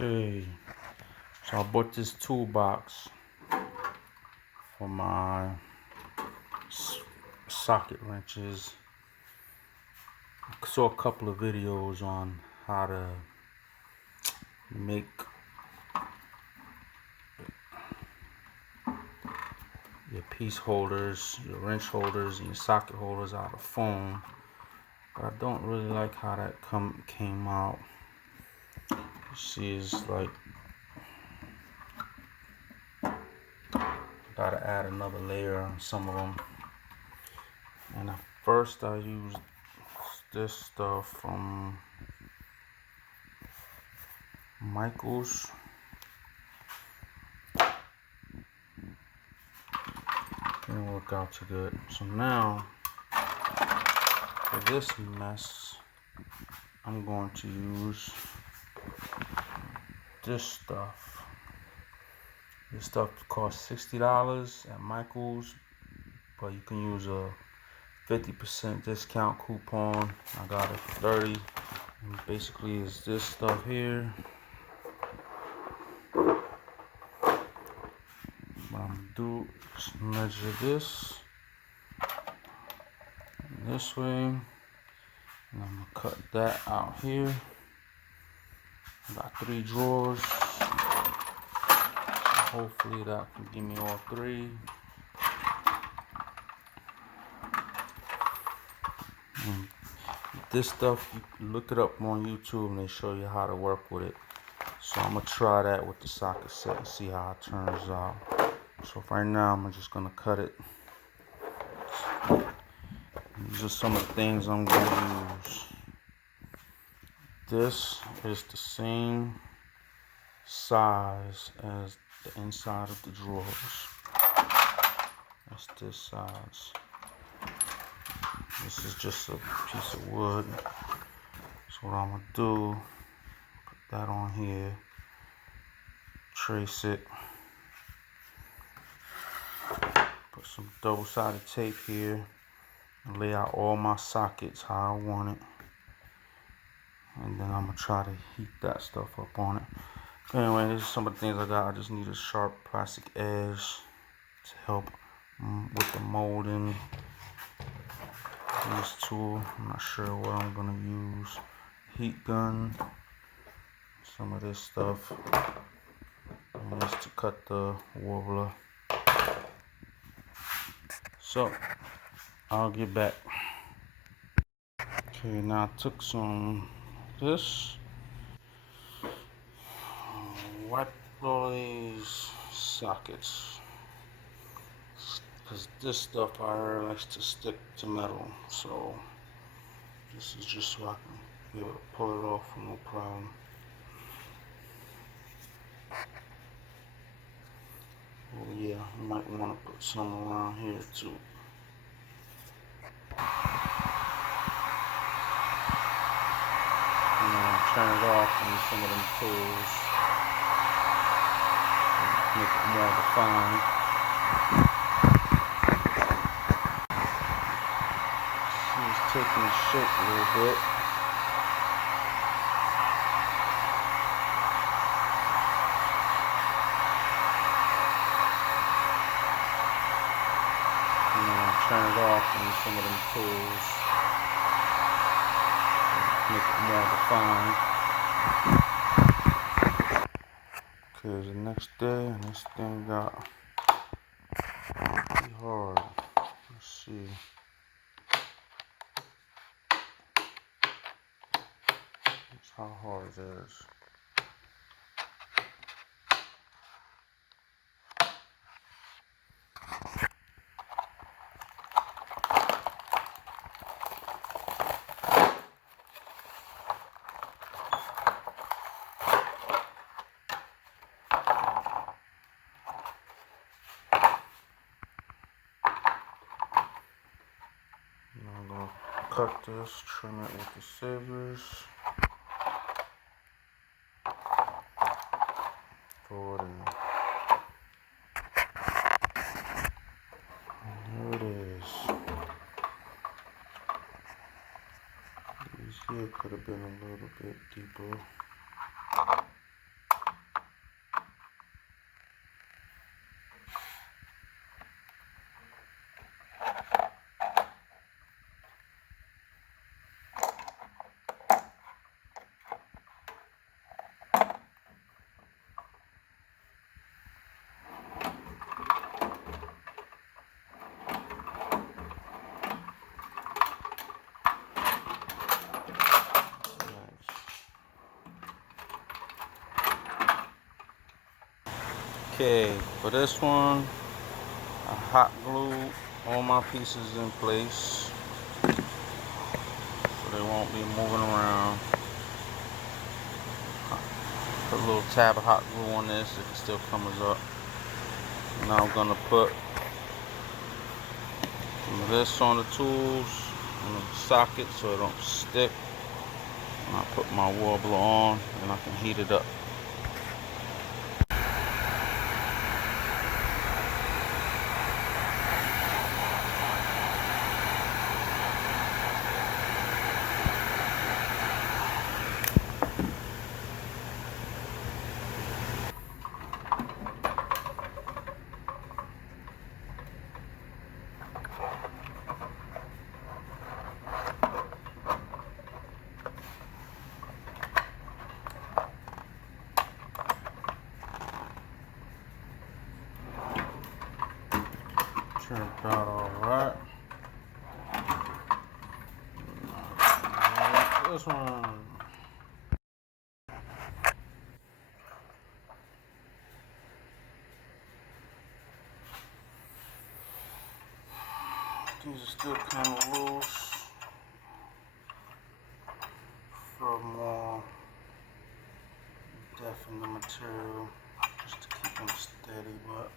Okay, so I bought this toolbox for my socket wrenches. I saw a couple of videos on how to make your piece holders, your wrench holders, and your socket holders out of foam, but I don't really like how that came out. You see, it's like gotta add another layer on some of them. And at first I used this stuff from Michaels. Didn't work out too good. So now for this mess, I'm going to use this stuff. This stuff costs $60 at Michaels, but you can use a 50% discount coupon. I got it for $30. And basically, it's this stuff here. What I'm gonna do is measure this way, and I'm gonna cut that out here. I got 3 drawers. Hopefully that can give me all 3. This stuff, you look it up on YouTube and they show you how to work with it. So I'm gonna try that with the socket set and see how it turns out. So right now I'm just gonna cut it. These are some of the things I'm gonna use. This is the same size as the inside of the drawers. That's this size. This is just a piece of wood. So what I'm gonna do, put that on here, trace it, put some double-sided tape here, and lay out all my sockets how I want it. And then I'm gonna try to heat that stuff up on it. Anyway, these are some of the things I got. I just need a sharp plastic edge to help with the molding. This tool, I'm not sure what I'm gonna use. Heat gun, some of this stuff. And this to cut the warbler. So I'll get back. Okay, now I took some this. Wipe all these sockets, because this stuff I heard likes to stick to metal, so this is just so I can be able to pull it off with no problem. Oh yeah, you might want to put some around here too. And then turn it off on some of them tools, make it more defined. She's taking the shape a little bit. And then turn it off on some of them tools, make it more defined. Okay, the next day, and this thing got pretty hard. Let's see. That's how hard it is. I'm gonna cut this, trim it with the scissors. Throw it in. And here it is. These here could have been a little bit deeper. Okay, for this one, I hot glued all my pieces in place so they won't be moving around. Put a little tab of hot glue on this if it still comes up. Now I'm gonna put some of this on the tools, on the socket so it don't stick. And I put my warbler on and I can heat it up. Turned out alright. This one. These are still kind of loose for more depth in the material, just to keep them steady, but